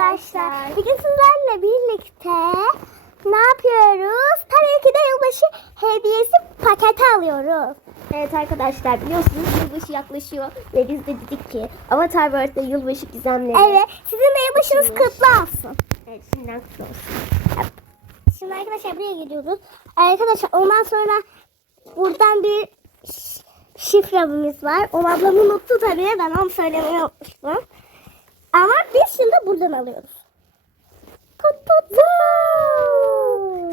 arkadaşlar. Bugün sizlerle birlikte ne yapıyoruz? Tabii ki de yılbaşı hediyesi paketi alıyoruz. Evet arkadaşlar biliyorsunuz yılbaşı yaklaşıyor ve biz de dedik ki Avatar World'de yılbaşı gizemleri. Evet, sizin de yılbaşınız kutlu olsun. Evet şimdiden kutlu olsun. Şimdi arkadaşlar buraya gidiyoruz. Arkadaşlar ondan sonra buradan bir şifremiz var. O ablam unuttu tabii. Ben onu söylemeyi unutmuştum. Ama biz şimdi buradan alıyoruz. Pat pat pat.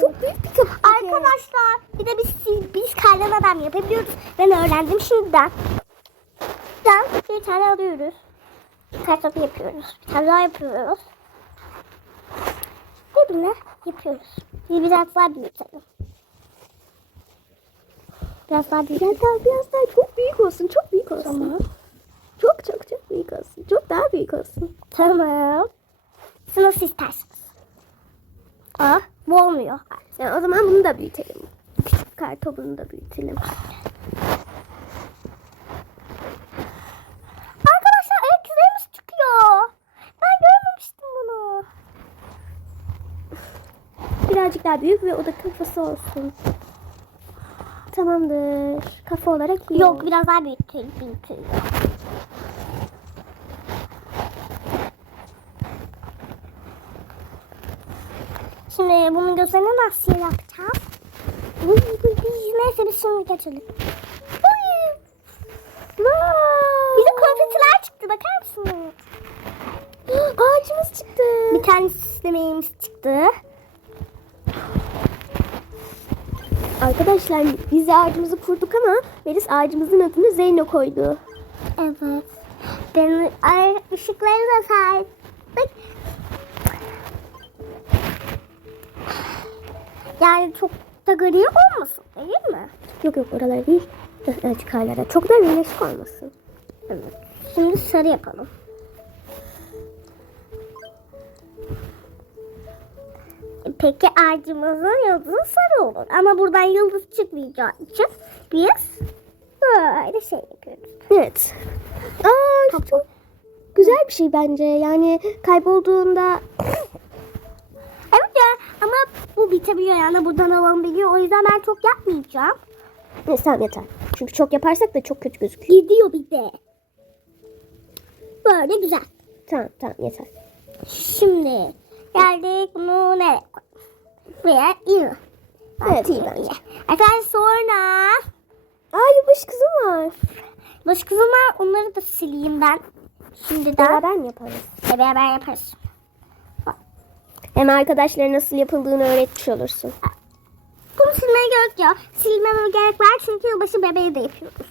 Çok büyük bir kapı. Arkadaşlar bir de biz biz kardan adam yapabiliyoruz. Ben öğrendim şimdiden. Buradan bir tane alıyoruz. Birkaç tane yapıyoruz. Bir tane daha yapıyoruz. Birbirine yapıyoruz. Bir biraz daha büyütelim. Biraz daha büyütelim. Biraz daha biraz daha çok büyük olsun çok büyük olsun. Tamam. Çok çok çok büyük olsun. Çok daha büyük olsun. Tamam. Siz nasıl isterseniz. Aa, bu olmuyor. Yani o zaman bunu da büyütelim. Küçük kartopunu da büyütelim. Arkadaşlar ayak çıkıyor. Ben görmemiştim bunu. Birazcık daha büyük ve o da kafası olsun. Tamamdır. Kafa olarak bu. Yok biraz daha büyütül, büyütül. Şimdi bunun gözlerini nasıl yapacağız? Neyse biz şimdi geçelim. Bize konfetiler çıktı bakar mısınız? Ağacımız çıktı. Bir tane süslemeğimiz çıktı. Arkadaşlar biz ağacımızı kurduk ama Melis ağacımızın adını Zeyno koydu. Evet. Ben ay, ışıkları da sahip. Bak. Yani çok da gri olmasın değil mi? Yok yok oralar değil. Açık yerlere. Çok da birleşik olmasın. Evet. Şimdi sarı yapalım. Peki ağacımızın yıldızı sarı olur. Ama buradan yıldız çıkmayacağı için biz böyle şey yapıyoruz. Evet. Aa, çok güzel bir şey bence. Yani kaybolduğunda ama bu bitebiliyor yani buradan alınabiliyor. O yüzden ben çok yapmayacağım. neyse tamam yeter. Çünkü çok yaparsak da çok kötü gözüküyor. Gidiyor bir de. Böyle güzel. Tamam tamam yeter. Şimdi geldik bunu nereye? Buraya iyi? Evet iyi bence. Arkadaşlar sonra Aa yılbaşı kızım var. başka kızım var onları da sileyim ben. Şimdiden Beraber mi yaparız? E, beraber yaparız. Hem arkadaşlara nasıl yapıldığını öğretmiş olursun. Bunu silmeye gerek yok. Silmeme gerek var çünkü yılbaşı bebeği de yapıyoruz.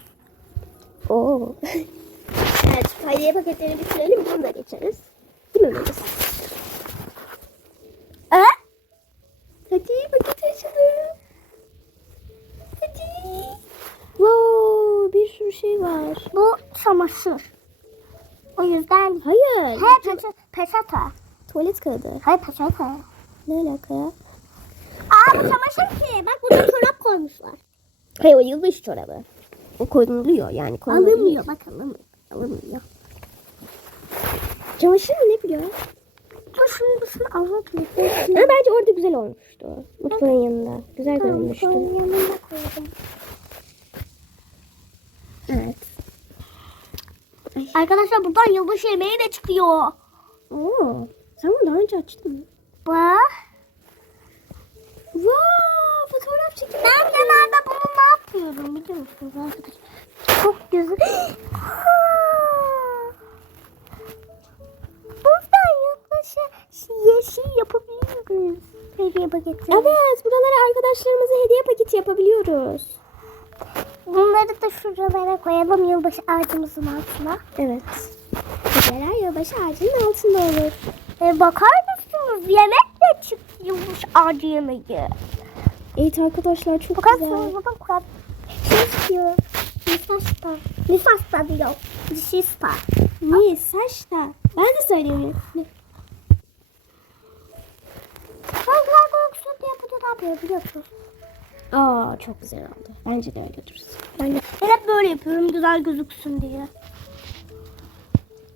Oo. evet haydiye paketlerini bitirelim. Bunu da geçeriz. Değil mi Melis? Ee? Hadi paket açalım. Hadi. Wow bir sürü şey var. Bu çamaşır. O yüzden Hayır. He peçete. Tuvalet kağıdı. Hayır peçete. Ne alaka ya? Aa bu çamaşır ki. Bak burada çorap koymuşlar. Hayır o yılbaşı çorabı. O konuluyor yani konuluyor. Alınmıyor bak alınmıyor. Alınmıyor. Çamaşır mı ne biliyor? Dur şunu bir şunu alınmıyor. Ama bence orada güzel olmuştu. Mutfağın yanında. Güzel görünmüştü. Tamam, yanına koyalım. Evet. Arkadaşlar buradan yılbaşı yemeği de çıkıyor. Oo. Sen bunu daha önce açtın mı? Bak. Wow, fotoğraf çekim. Ben genelde bunu ne yapıyorum biliyor musunuz arkadaşlar? Çok güzel. Buradan yılbaşı yeşil yapabiliyoruz. Hediye paketi. Evet, buralara arkadaşlarımıza hediye paketi yapabiliyoruz. Bunları da şuralara koyalım yılbaşı ağacımızın altına. Evet. Hediyeler yılbaşı ağacının altında olur. E, bakar mısınız? Yemek de çıktı yılbaşı ağacı yemeği. Evet arkadaşlar çok Bakar güzel. mısınız? Buradan kurat. Şey çıkıyor. Nifasta. Nifasta diyor. Saç da. Ben de söyleyeyim. Ne? Bazılar korkusu diye bu da yapıyor biliyorsunuz? Aa çok güzel oldu. Bence de öyle dursun. Ben, de, ben hep böyle yapıyorum güzel gözüksün diye.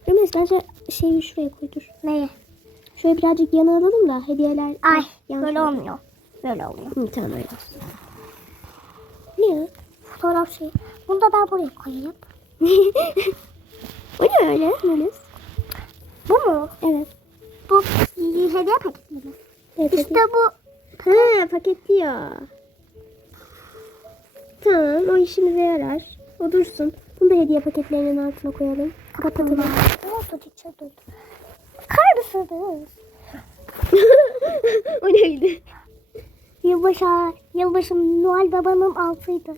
Rümez bence şeyi şuraya koydur. Neyi? Şöyle birazcık yana alalım da hediyeler. Ay Yan böyle şöyle. olmuyor. Böyle oluyor. Hı, tamam öyle olsun. Ne? Fotoğraf şeyi. Bunu da ben buraya koyayım. o ne öyle? Melis? Bu mu? Evet. Bu hediye paketi mi? evet İşte bu. Ha paketliyor. Tamam o işimize yarar. O dursun. Bunu da hediye paketlerinin altına koyalım. Kapatalım. Ne oldu içeride? Kar mısınız? o neydi? Yılbaşı, yılbaşı Noel babanın altıydı.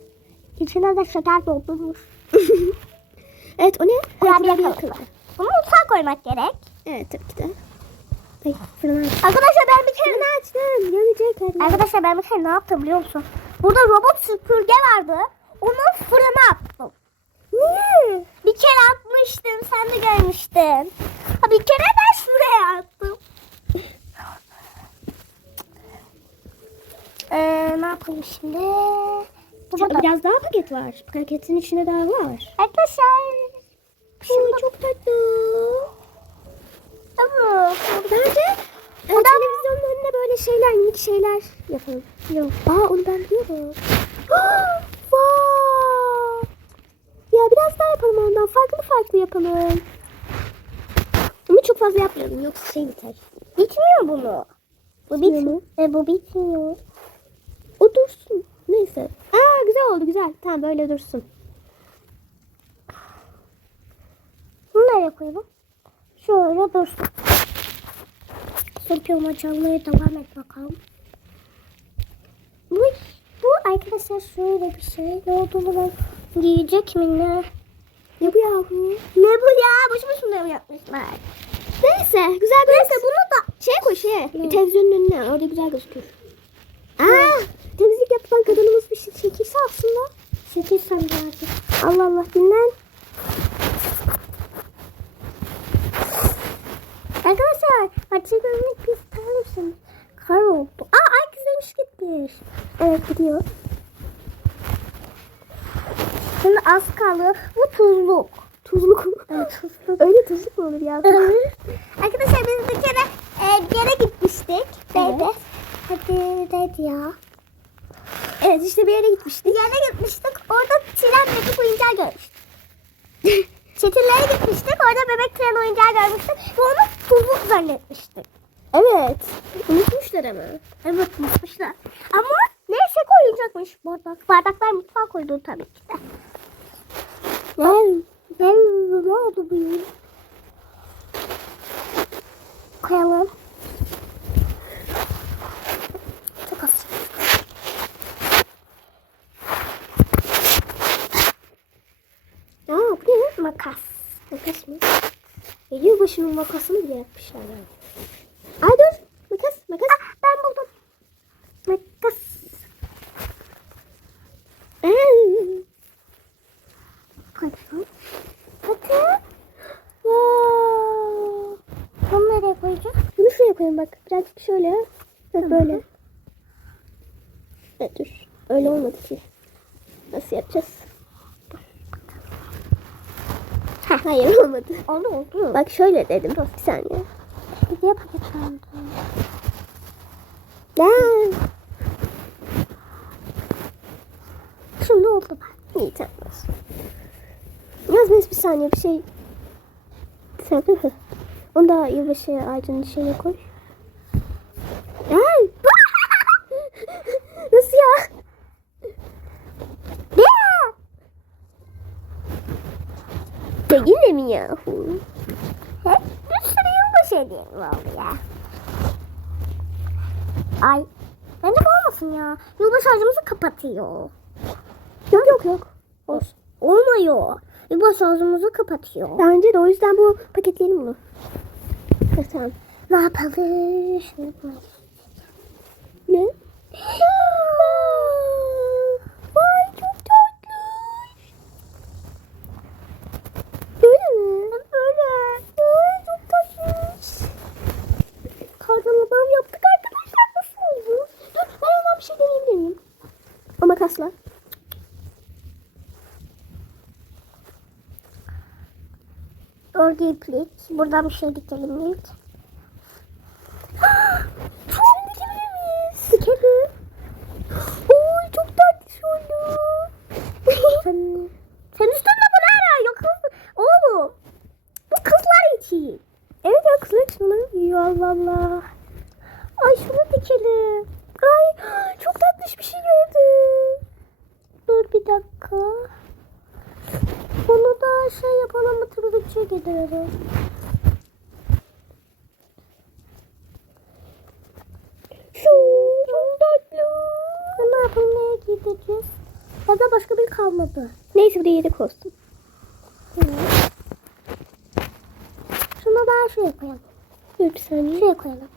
İçine de şeker doldurmuş. Evet o ne? Kurabiye kalıbı. Bunu mutfağa koymak gerek. Evet tabii ki de. Ay. Arkadaşlar ben bir kere... Fırını açtım. Yanacak hadi. Arkadaşlar ben bir kere ne yaptım biliyor musun? Burada robot süpürge vardı. Onu fırına attım. Niye? Bir kere atmıştım. Sen de görmüştün. Ha, bir kere de şuraya attım. Ee, ne yapalım şimdi? Bu da- Biraz daha paket var. Paketin içinde daha var. Arkadaşlar. Şimdi çok tatlı. Evet. Bence e, televizyonun önüne böyle şeyler, minik şeyler yapalım. Yok. Aa onu ben biliyorum. Vay! Ya biraz daha yapalım ondan. Farklı farklı yapalım. Ama çok fazla yapmayalım. Yoksa şey biter. Bitmiyor bunu. Bu Bitmiyor? E, bu bitmiyor. O dursun. Neyse. Aa güzel oldu güzel. Tamam böyle dursun. Bunu nereye koyalım? Şöyle dursun. Sırpıyorum çalmaya devam et bakalım. Bu, bu arkadaşlar şöyle bir şey. Ne olduğunu ben giyecek mi ne? Ne bu yahu? Ne bu ya? Boş boşuna mı yapmışlar? Neyse güzel bir Neyse bunu da şey koy şeye. Ne? Televizyonun önüne. Orada güzel gözükür. Aa, temizlik yapan kadınımız bir şey çekilse aslında. çekilsem birazcık. Allah Allah dinlen. Arkadaşlar bahçe görmek ister misiniz? Kar oldu. Aa ay güzelmiş gitmiş. Evet gidiyor. Şimdi az kaldı. Bu tuzluk. Tuzluk. Evet tuzluk. Öyle tuzluk mu olur ya? Arkadaşlar biz bir kere e, bir yere gitmiştik. Evet. Dedi. Hadi dedi ya. evet işte bir yere gitmiştik. Bir yere gitmiştik. Orada tren bebek oyuncağı görmüştük. Çetinlere gitmiştik. Orada bebek tren oyuncağı görmüştük. Ve onu tuzluk zannetmiştik. Evet. Unutmuşlar ama. Evet unutmuşlar. Ama neyse oyuncakmış bardak. Bardaklar mutfağa koydu tabii ki de. Yani Ben ne oldu bu yıl? Koyalım. Çok az. Aa bu ne? Makas. Makas mı? Geliyor başımın makasını bile yapmışlar yani. Ay dur. Makas, makas. Ah, ben buldum. Makas. Aa. Koydum. Bakın. Wow. Bunu nereye koyacağım? Bunu şuraya koyayım bak. Birazcık şöyle. Ha, Tamam. böyle. Evet dur. Öyle olmadı ki. Nasıl yapacağız? Heh. Hayır olmadı. Oldu oldu. Bak şöyle dedim. Bir saniye. Bir de aldım. Lan. Şimdi oldu ben. İyi tamam. Melis bir saniye bir şey. Sen Onu da yılbaşı ağacının içine koy. Nasıl ya? Ne? Yine mi yahu? Hep bir sürü yılbaşı hediyem oldu ya. Ay. Bence olmasın ya. Yılbaşı ağacımızı kapatıyor. Yok yok yok. Olsun. Olmuyor. Yılbaşı ağacımızı kapatıyor. Bence de o yüzden bu paketleyelim bunu. Tamam. Ne yapalım? Şunu yapalım. Ne? Ay çok tatlı. Böyle mi? Böyle. Ay çok tatlı. Kardan adam yaptık arkadaşlar. Nasıl oldu? Dur ben ondan bir şey deneyeyim deneyeyim. O makasla. Örgü iplik. Buradan bir şey dikelim ilk. Evet ya kızlar şunu yiyor Allah. Ay şunu dikelim. Ay çok tatlış bir şey gördüm. Dur bir dakika. Bunu da şey yapalım mı turuncuya gidiyoruz. Şu çok tatlı. Ne yapalım neye gideceğiz? Da başka bir kalmadı. Neyse buraya yedek olsun. Evet. Şunu da şuraya koyalım. Dur bir saniye. Şuraya koyalım.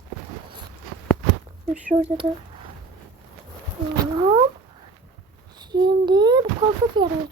Dur şurada da. Tamam. Şimdi bu koltuk yerine.